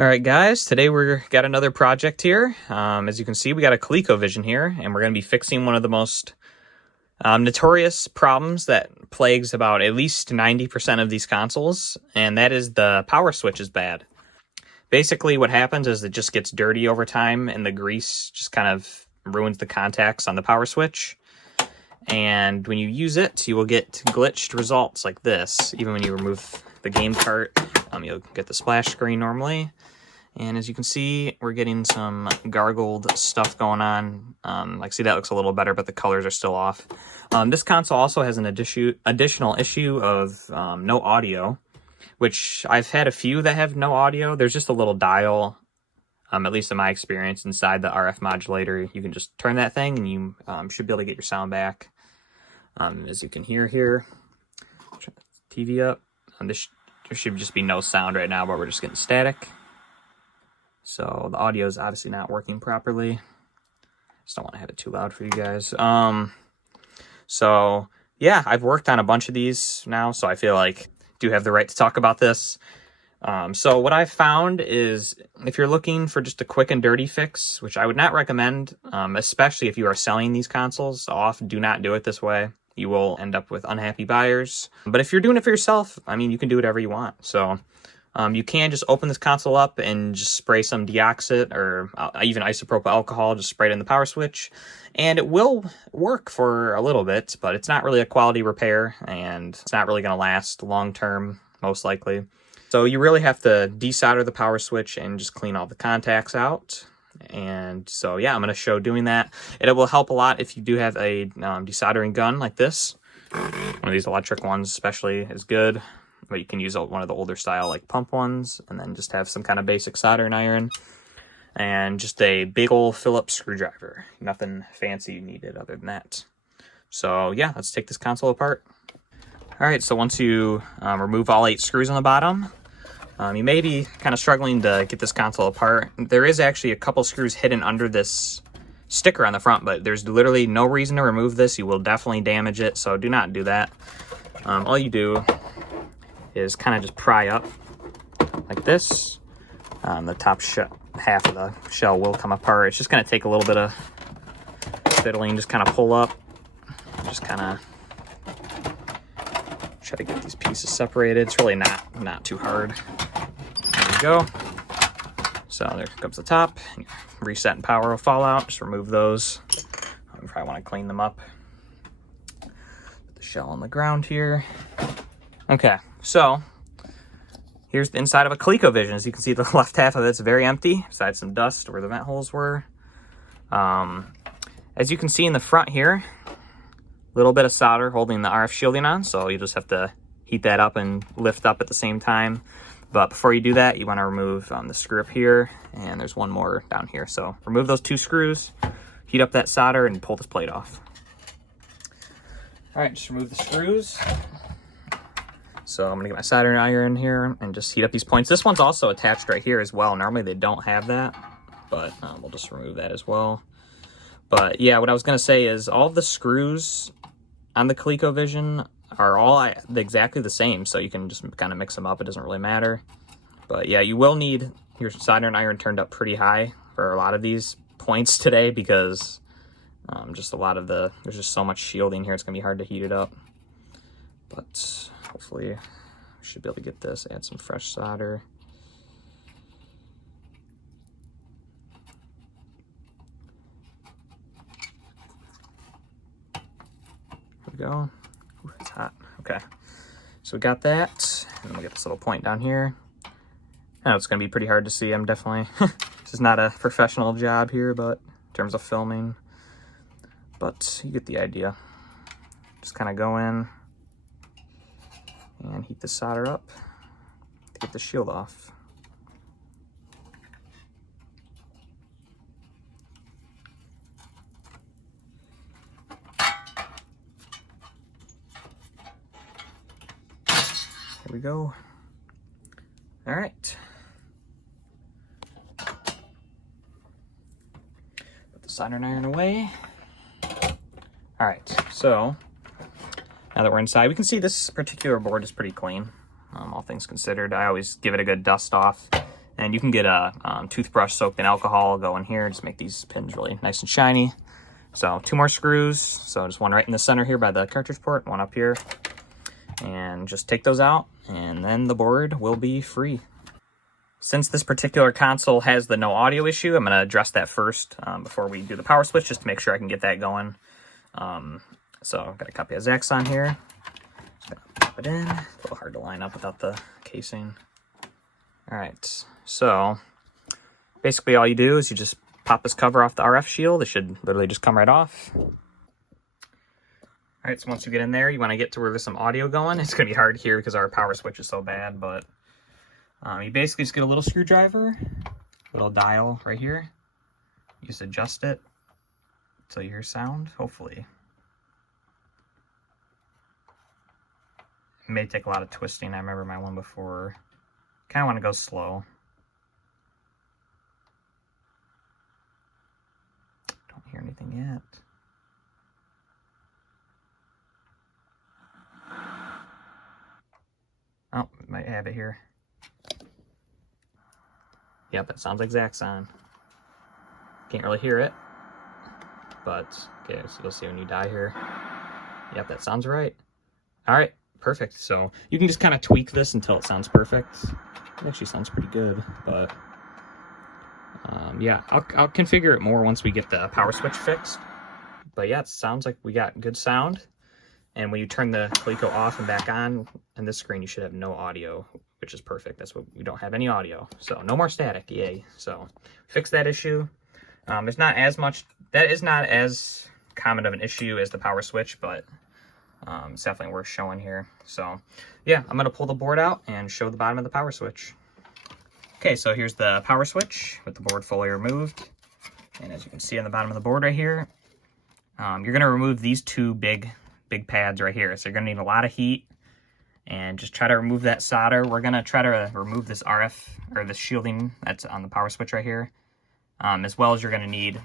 All right, guys, today we've got another project here. As you can see, we got a Colecovision here, and we're going to be fixing one of the most notorious problems that plagues about at least 90% of these consoles, and that is the power switch is bad. Basically, what happens is it just gets dirty over time, and the grease just kind of ruins the contacts on the power switch. And when you use it, you will get glitched results like this. Even when you remove the game cart, you'll get the splash screen normally. And as you can see, we're getting some gargled stuff going on. See, that looks a little better, but the colors are still off. This console also has an additional issue of no audio, which I've had a few that have no audio. There's just a little dial, at least in my experience, inside the RF modulator. You can just turn that thing and you should be able to get your sound back. As you can hear here, turn the TV up. There should just be no sound right now, but we're just getting static. So the audio is obviously not working properly. Just don't want to have it too loud for you guys. So yeah, I've worked on a bunch of these now, so I feel like I do have the right to talk about this. So what I've found is if you're looking for just a quick and dirty fix, which I would not recommend, especially if you are selling these consoles off, do not do it this way. You will end up with unhappy buyers. But if you're doing it for yourself, you can do whatever you want. So you can just open this console up and just spray some deoxit or even isopropyl alcohol, just spray it in the power switch. And it will work for a little bit, but it's not really a quality repair and it's not really going to last long term, most likely. So you really have to desolder the power switch and just clean all the contacts out. And so, yeah, I'm going to show doing that. It will help a lot if you do have a desoldering gun like this. One of these electric ones especially is good. But you can use one of the older style like pump ones and then just have some kind of basic soldering iron and just a big old Phillips screwdriver. Nothing fancy you needed other than that. So yeah, let's take this console apart. All right, so once you remove all 8 screws on the bottom, you may be kind of struggling to get this console apart. There is actually a couple screws hidden under this sticker on the front, but there's literally no reason to remove this. You will definitely damage it, so do not do that. All you do is kind of just pry up like this. The top half of the shell will come apart. It's just going to take a little bit of fiddling. Just kind of pull up. Just kind of try to get these pieces separated. It's really not too hard. There we go. So there comes the top. Reset and power will fall out. Just remove those. You probably want to clean them up. Put the shell on the ground here. Okay, so here's the inside of a Colecovision. As you can see, the left half of it's very empty, besides some dust where the vent holes were. As you can see in the front here, a little bit of solder holding the RF shielding on, so you just have to heat that up and lift up at the same time. But before you do that, you want to remove the screw up here, and there's one more down here. So remove those 2 screws, heat up that solder, and pull this plate off. All right, just remove the screws. So I'm gonna get my soldering iron here and just heat up these points. This one's also attached right here as well. Normally they don't have that, but we'll just remove that as well. But yeah, what I was gonna say is all the screws on the Colecovision are all exactly the same. So you can just kind of mix them up. It doesn't really matter. But yeah, you will need your soldering iron turned up pretty high for a lot of these points today because just there's just so much shielding here. It's gonna be hard to heat it up. But hopefully we should be able to get this, add some fresh solder. There we go. Ooh, it's hot. Okay. So we got that. And we'll get this little point down here. I know it's going to be pretty hard to see. I'm definitely, this is not a professional job here, but in terms of filming. But you get the idea. Just kind of go in and heat the solder up to get the shield off. Here we go. All right. Put the soldering iron away. All right, so now that we're inside, we can see this particular board is pretty clean, all things considered. I always give it a good dust off And you can get a toothbrush soaked in alcohol, go in here, just make these pins really nice and shiny. So 2 more screws. So just one right in the center here by the cartridge port, one up here. And just take those out, and then the board will be free. Since this particular console has the no audio issue, I'm going to address that first before we do the power switch, just to make sure I can get that going. So I've got a copy of Zach's on here. Just going to pop it in. A little hard to line up without the casing. All right, so basically all you do is you just pop this cover off the RF shield. It should literally just come right off. All right, so once you get in there, you want to get to where there's some audio going. It's going to be hard here because our power switch is so bad, but you basically just get a little screwdriver, little dial right here. You just adjust it until you hear sound, hopefully. It may take a lot of twisting. I remember my one before. Kind of want to go slow. Don't hear anything yet. Oh, might have it here. Yep, it sounds like Zach's on. Can't really hear it, but okay, so you'll see when you die here. Yep, that sounds right. All right, perfect. So you can just kind of tweak this until it sounds perfect. It actually sounds pretty good, but yeah, I'll configure it more once we get the power switch fixed. But yeah, it sounds like we got good sound. And when you turn the Coleco off and back on this screen, you should have no audio, which is perfect. That's what we don't have any audio. So no more static, yay. So fix that issue. There's not as much, that is not as common of an issue as the power switch, but it's definitely worth showing here. So yeah, I'm gonna pull the board out and show the bottom of the power switch. Okay, so here's the power switch with the board fully removed. And as you can see on the bottom of the board right here, you're gonna remove these 2 big pads right here. So you're gonna need a lot of heat, and just try to remove that solder. We're gonna try to remove this RF, or this shielding that's on the power switch right here. As well as you're gonna need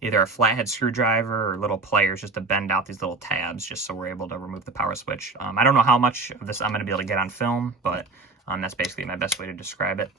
either a flathead screwdriver or little pliers just to bend out these little tabs, just so we're able to remove the power switch. I don't know how much of this I'm gonna be able to get on film, but that's basically my best way to describe it.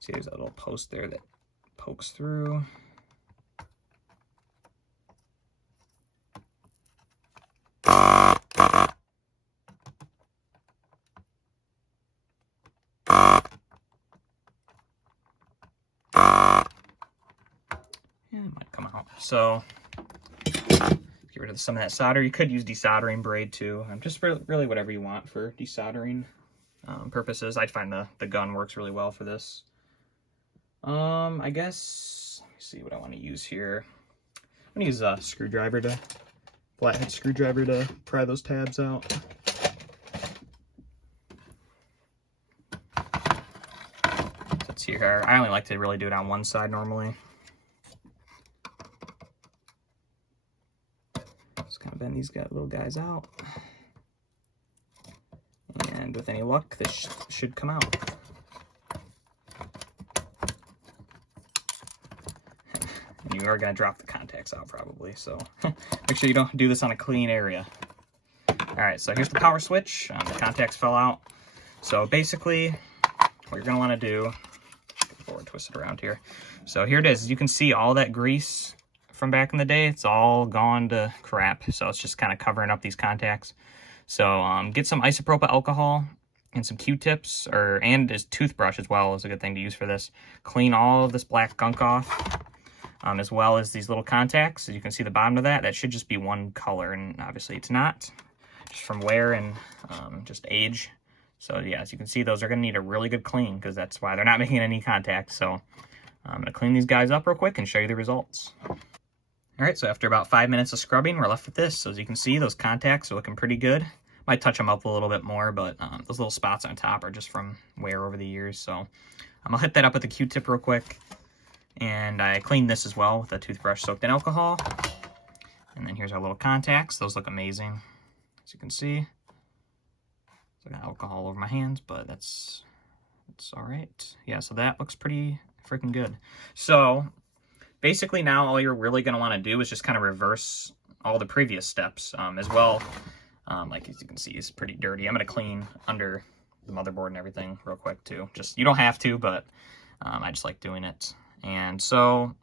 See, there's a little post there that pokes through. Yeah, it might come out. So get rid of some of that solder. You could use desoldering braid too. Just really whatever you want for desoldering purposes. I find the gun works really well for this. I guess, let me see what I want to use here. I'm gonna use a flathead screwdriver to pry those tabs out. Let's see here. I only like to really do it on one side normally. Just kind of bend these little guys out. And with any luck, this should come out. You are going to drop the contacts out probably, so make sure you don't do this on a clean area. Alright, so here's the power switch. The contacts fell out. So basically, what you're going to want to do, get the board twisted around here. So here it is. You can see all that grease from back in the day. It's all gone to crap. So it's just kind of covering up these contacts. So get some isopropyl alcohol and some Q-tips, and a toothbrush as well is a good thing to use for this. Clean all of this black gunk off. As well as these little contacts. As you can see the bottom of that should just be one color, and obviously it's not, just from wear and just age. So yeah, as you can see, those are going to need a really good clean, because that's why they're not making any contact. So I'm going to clean these guys up real quick and show you the results. Alright, so after about 5 minutes of scrubbing, we're left with this. So as you can see, those contacts are looking pretty good. Might touch them up a little bit more, but those little spots on top are just from wear over the years. So I'm going to hit that up with a Q-tip real quick. And I cleaned this as well with a toothbrush soaked in alcohol. And then here's our little contacts. Those look amazing. As as you can see. I got alcohol over my hands, but that's all right. Yeah, so that looks pretty freaking good. So basically now all you're really going to want to do is just kind of reverse all the previous steps as well. Like as you can see, it's pretty dirty. I'm going to clean under the motherboard and everything real quick too. Just, you don't have to, but I just like doing it. And so,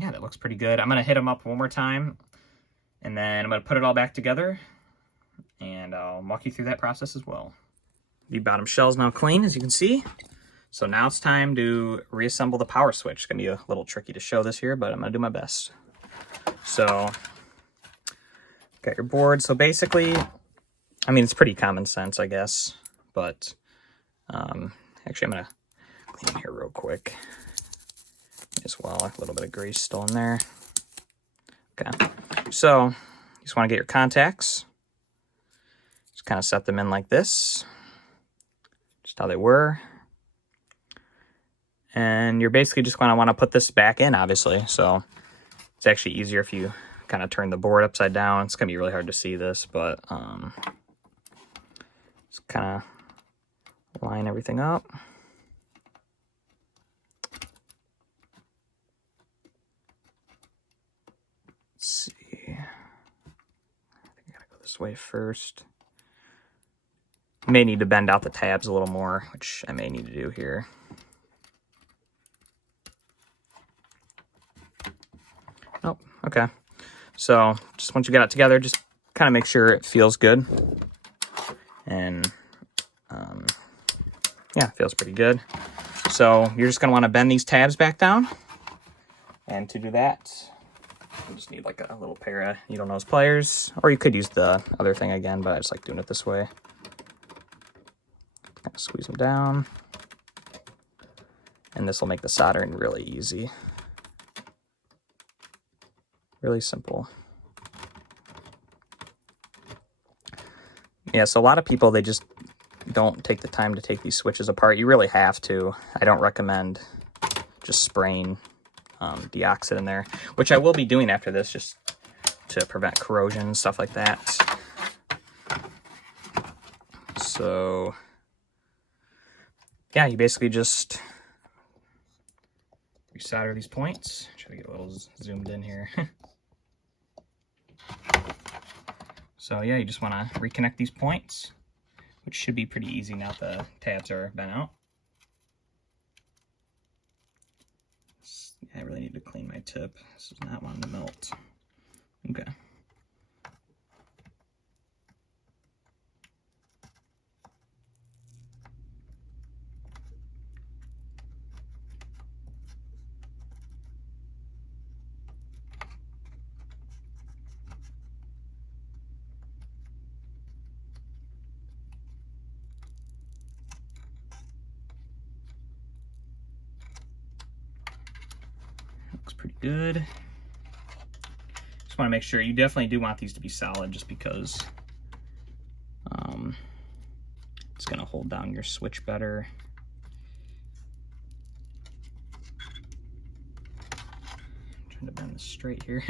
yeah, that looks pretty good. I'm going to hit them up one more time, and then I'm going to put it all back together, and I'll walk you through that process as well. The bottom shell's now clean, as you can see. So now it's time to reassemble the power switch. It's going to be a little tricky to show this here, but I'm going to do my best. So, got your board. So basically, I mean, it's pretty common sense, I guess. But, actually, I'm going to clean here real quick as well. A little bit of grease still in there. Okay. So, you just want to get your contacts. Just kind of set them in like this. Just how they were. And you're basically just going to want to put this back in, obviously. So it's actually easier if you kind of turn the board upside down. It's going to be really hard to see this, but just kind of line everything up. Let's see. I think I got to go this way first. May need to bend out the tabs a little more, which I may need to do here. Oh, okay. So just once you get it together, just kind of make sure it feels good. And yeah, it feels pretty good. So you're just going to want to bend these tabs back down. And to do that, you just need like a little pair of needle nose pliers, or you could use the other thing again, but I just like doing it this way. Kind of squeeze them down, and this will make the soldering really easy. Really simple. Yeah, so a lot of people, they just don't take the time to take these switches apart. You really have to. I don't recommend just spraying deoxit in there, which I will be doing after this just to prevent corrosion and stuff like that. So yeah, you basically just resolder these points. Try to get a little zoomed in here. So yeah, you just want to reconnect these points, which should be pretty easy now that the tabs are bent out. I really need to clean my tip. This is not wanting to melt. Okay. Looks pretty good. Just want to make sure, you definitely do want these to be solid just because it's going to hold down your switch better. I'm trying to bend this straight here.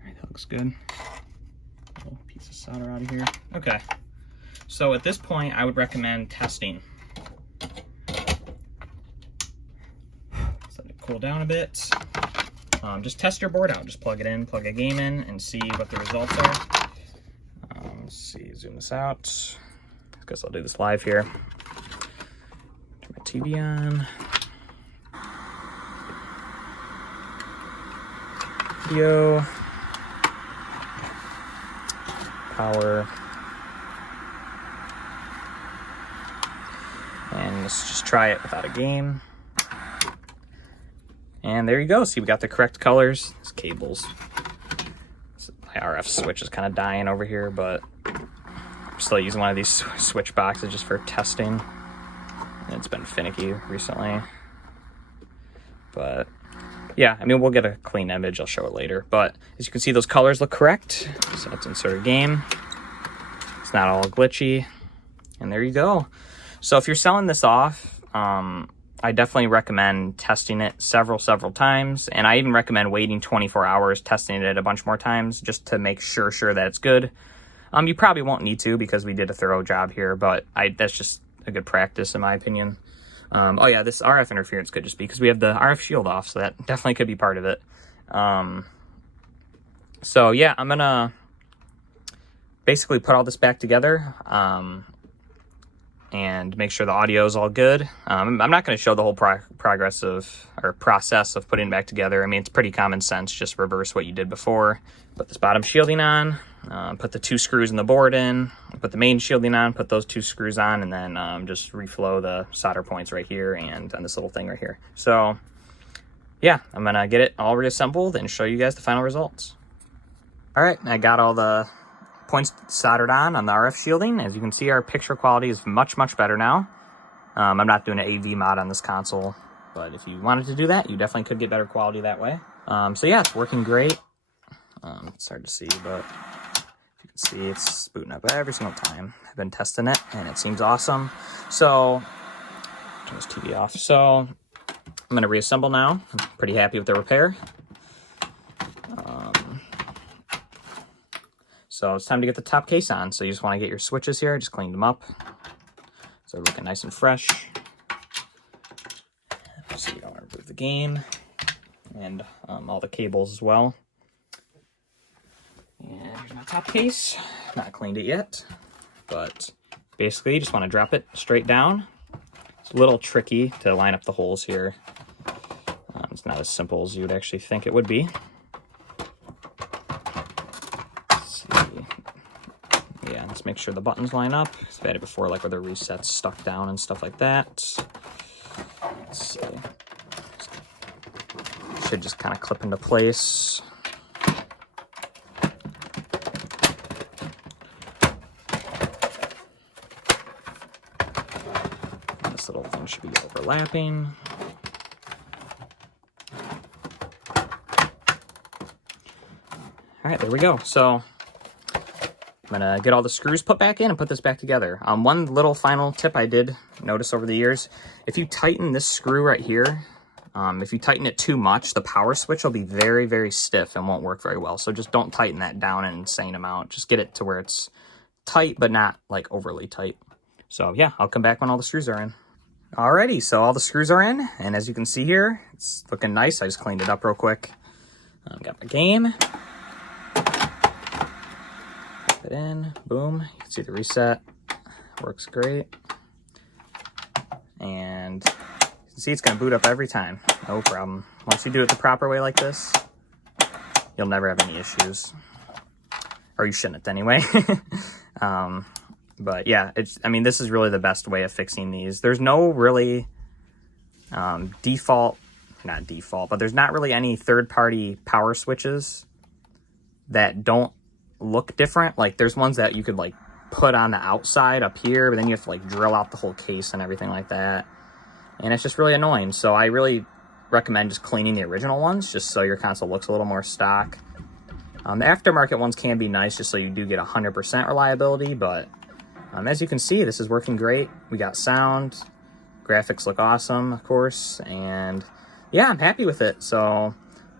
Alright, that looks good. Little piece of solder out of here. Okay, so at this point I would recommend testing. Let it cool down a bit. Just test your board out. Just plug it in, plug a game in, and see what the results are. Let's see, zoom this out. I guess I'll do this live here. Turn my TV on. Video. Power. And let's just try it without a game. And there you go. See, we got the correct colors. These cables. My RF switch is kind of dying over here, but I'm still using one of these switch boxes just for testing. And it's been finicky recently. But yeah, I mean, we'll get a clean image. I'll show it later. But as you can see, those colors look correct. So let's insert a game. It's not all glitchy. And there you go. So if you're selling this off, I definitely recommend testing it several times, and I even recommend waiting 24 hours, testing it a bunch more times, just to make sure that it's good. You probably won't need to, because we did a thorough job here, but that's just a good practice in my opinion. Oh yeah, this RF interference could just be because we have the RF shield off, so that definitely could be part of it. So yeah, I'm gonna basically put all this back together, and make sure the audio is all good. I'm not going to show the whole process of putting it back together. I mean, it's pretty common sense. Just reverse what you did before. Put this bottom shielding on, put the 2 screws in the board in, put the main shielding on, put those 2 screws on, and then just reflow the solder points right here and on this little thing right here. So yeah, I'm going to get it all reassembled and show you guys the final results. All right, I got all the points soldered on the RF shielding. As you can see, our picture quality is much better now. I'm not doing an AV mod on this console, but if you wanted to do that, you definitely could get better quality that way. So yeah, it's working great. It's hard to see, but you can see it's booting up every single time. I've been testing it, and it seems awesome. So, turn this TV off. So, I'm going to reassemble now. I'm pretty happy with the repair. So it's time to get the top case on. So you just want to get your switches here. I just cleaned them up, so they're looking nice and fresh. So you don't want to remove the game and all the cables as well. And here's my top case. Not cleaned it yet, but basically you just want to drop it straight down. It's a little tricky to line up the holes here. It's not as simple as you would actually think it would be. Yeah, let's make sure the buttons line up. I've had it before, like where the reset's stuck down and stuff like that. Let's see. Should just kind of clip into place. This little thing should be overlapping. All right, there we go. So I'm gonna get all the screws put back in and put this back together. One little final tip I did notice over the years, if you tighten this screw right here, if you tighten it too much, the power switch will be very stiff and won't work very well. So just don't tighten that down an insane amount. Just get it to where it's tight, but not like overly tight. So yeah, I'll come back when all the screws are in. Alrighty, so all the screws are in, and as you can see here, it's looking nice. I just cleaned it up real quick. Got my game. It in, boom, you can see the reset, works great. And you can see it's gonna boot up every time, no problem. Once you do it the proper way like this, you'll never have any issues. Or you shouldn't anyway. But yeah, I mean, this is really the best way of fixing these. There's no really not default, but there's not really any third-party power switches that don't look different. Like there's ones that you could like put on the outside up here, but then you have to like drill out the whole case and everything like that, and it's just really annoying. So I really recommend just cleaning the original ones, just so your console looks a little more stock. The aftermarket ones can be nice, just so you do get 100% reliability, but as you can see, this is working great. We got sound, graphics look awesome, of course, and yeah, I'm happy with it. So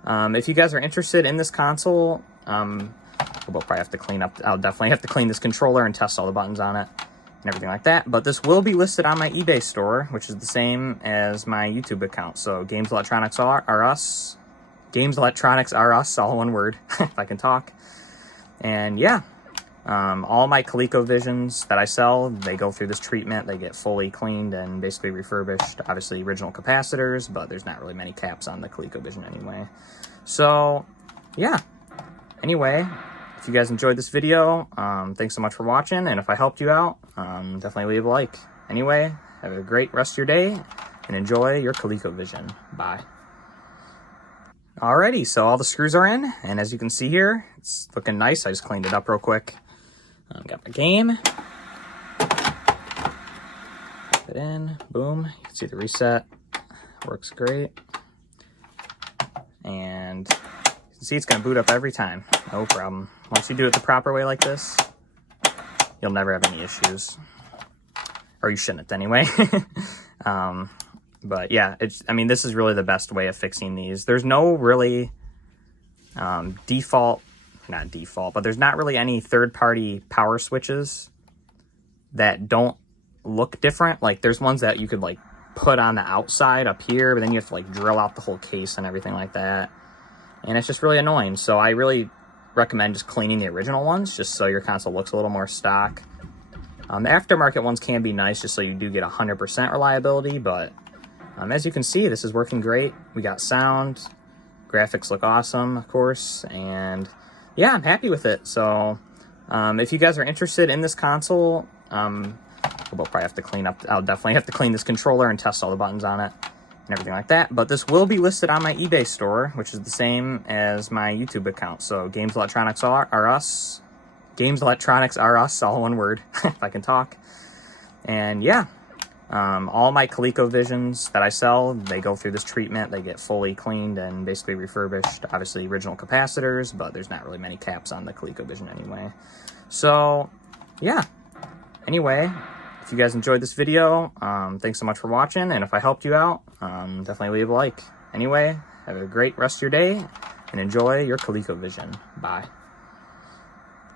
if you guys are interested in this console, we'll probably have to clean up. I'll definitely have to clean this controller and test all the buttons on it and everything like that. But this will be listed on my eBay store, which is the same as my YouTube account. So Games Electronics are us. Games Electronics are us, all one word, if I can talk. And yeah, all my Colecovisions that I sell, they go through this treatment. They get fully cleaned and basically refurbished. Obviously original capacitors, but there's not really many caps on the Colecovision anyway. So yeah, anyway, if you guys enjoyed this video, thanks so much for watching, and if I helped you out, definitely leave a like. Anyway, have a great rest of your day, and enjoy your Colecovision. Bye. Alrighty, so all the screws are in, and as you can see here, it's looking nice. I just cleaned it up real quick. Got my game. Put it in, boom, you can see the reset, works great. And you can see it's gonna boot up every time, no problem. Once you do it the proper way like this, you'll never have any issues. or you shouldn't anyway. But yeah, I mean, this is really the best way of fixing these. There's no really not default, but there's not really any third-party power switches that don't look different. Like, there's ones that you could like put on the outside up here, but then you have to like drill out the whole case and everything like that. And it's just really annoying. So I really recommend just cleaning the original ones, just so your console looks a little more stock. The aftermarket ones can be nice, just so you do get 100% reliability, but as you can see, this is working great. We got sound, graphics look awesome, of course, and yeah, I'm happy with it. So if you guys are interested in this console, we'll probably have to clean up, I'll definitely have to clean this controller and test all the buttons on it and everything like that. But this will be listed on my eBay store, which is the same as my YouTube account. So Games Electronics are us. Games Electronics are us, all one word, if I can talk. And yeah, all my Colecovisions that I sell, they go through this treatment. They get fully cleaned and basically refurbished. Obviously, original capacitors, but there's not really many caps on the Colecovision anyway. So yeah, anyway, if you guys enjoyed this video, thanks so much for watching. And if I helped you out, definitely leave a like. Anyway, have a great rest of your day and enjoy your Colecovision. Bye.